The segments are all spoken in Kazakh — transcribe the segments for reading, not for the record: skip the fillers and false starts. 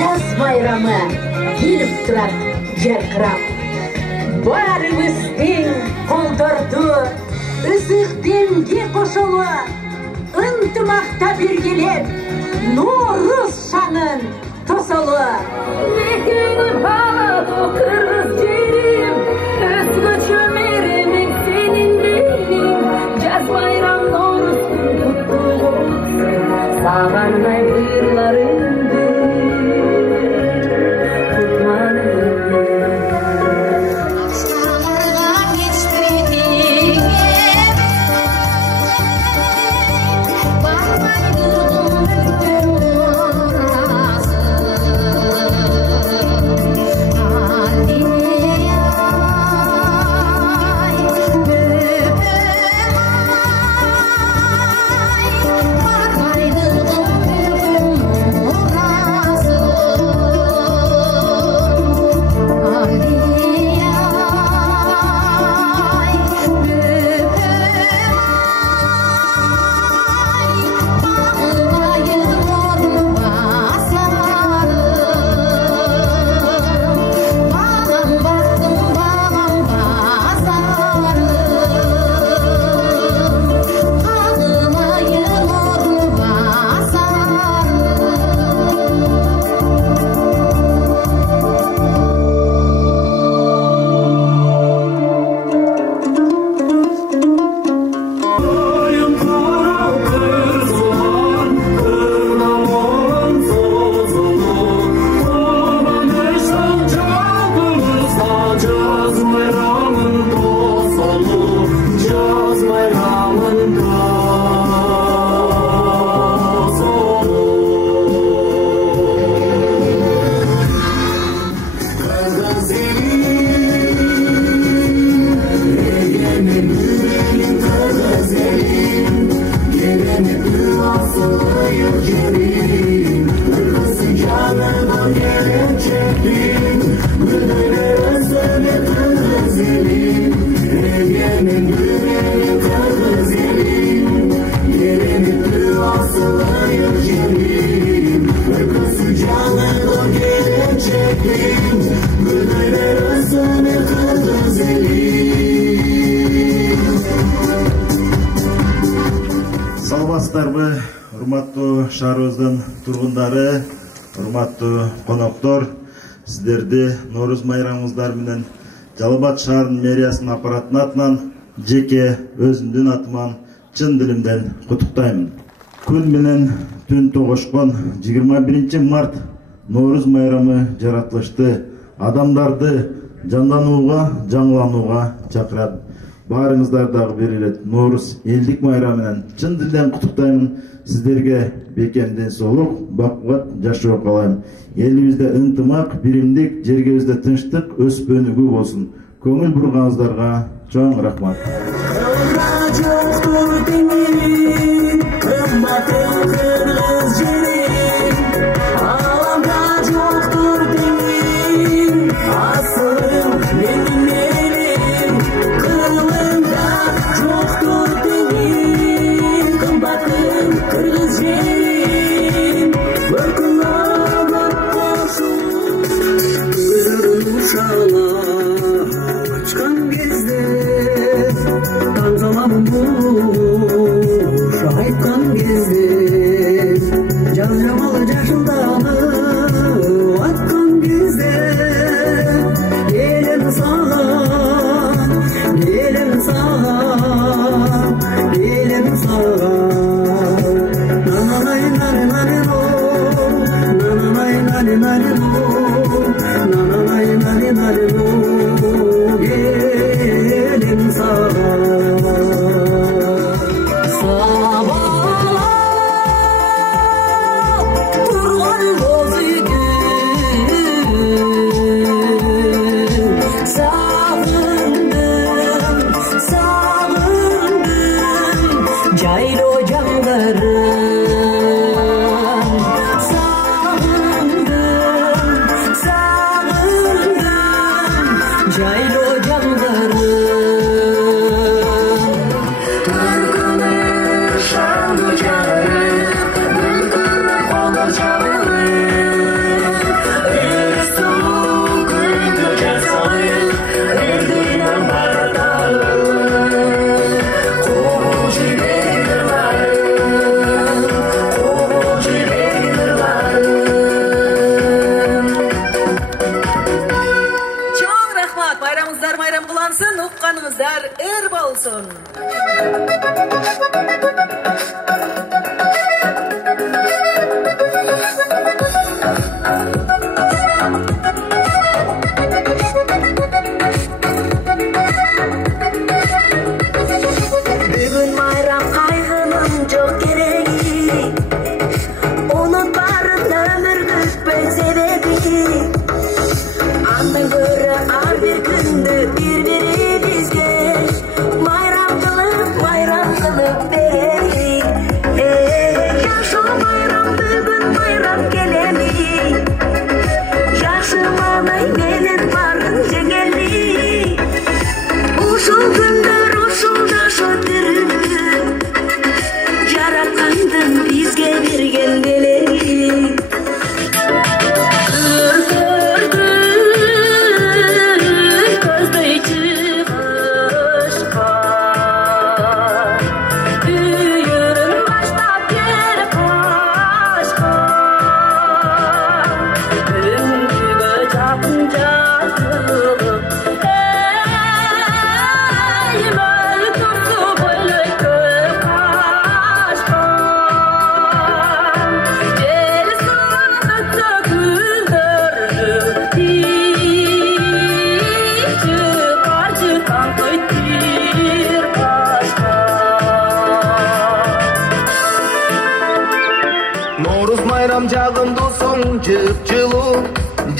Жаз байрамы келіп тұрат жарқырап. Барымыздың қолдарды үзікденге қошылы, ынтымақта біргелеп, Наурыз шанын тосылы. Мекенім бағады қырғыз жерім, өзгөчө меренің сенің дейін. Жаз байрам Наурыз күн құтты болсын, саған айғырларыңды Саламатсыздарбы, урматтуу шаарыбыздын тургундары, урматтуу коноктор, сиздерди Наурыз майрамыңыздар менен Жалал Абад шаарынын мэриясынын аппаратынын атынан, жеке өзүмдүн атыман чын дилимден куттуктаймын. Күн менен түн тогошкон 21 март Наурыз майрамы жаратылышты, адамдарды жанданууга, жаңыланууга чакырат. Барыңыздар дагы бир элет Наурыз элдик майрамы менен чын дилден куттуктаймын. Сиздерге бекем ден соолук, бак-кубат жашоо каалайм. Элибизде ынтымак, биримдик, жергебизде тынчтык, өспөнүгү болсун. Көңүл бурганыңыздарга чоң рахмат. Açkan gezde укканыңыздар ыр болсун. Бүгүн майрам кайгынын жок кереги. Унутпарын өмүр күтпөй себеби. Андан көрө ар бир күндү бири-бирибизге майрам кылып берели. Жакшы майрам бүгүн майрам келеми. Жакшы маалай менен барын жеңели. Ушул күндөр ушул жашоо тирүү. Жараткандын бизге берген делеги. No'ruz bayram jagымды соң жып-жылуу,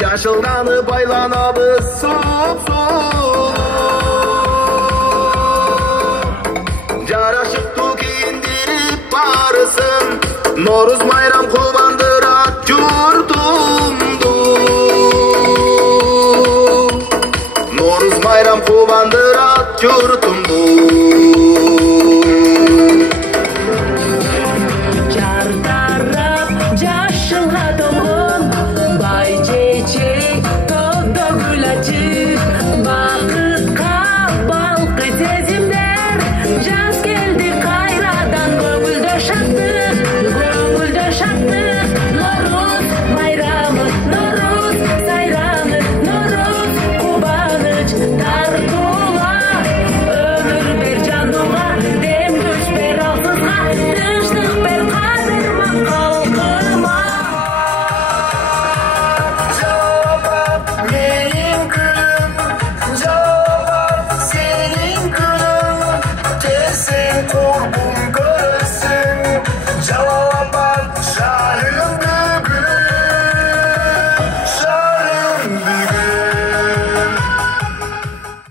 жашылганы байланабыз суп-суу. Жарашыктуу кийиндирип барысын, No'ruz bayram кубандырат журтумду. No'ruz bayram кубандырат журтумду.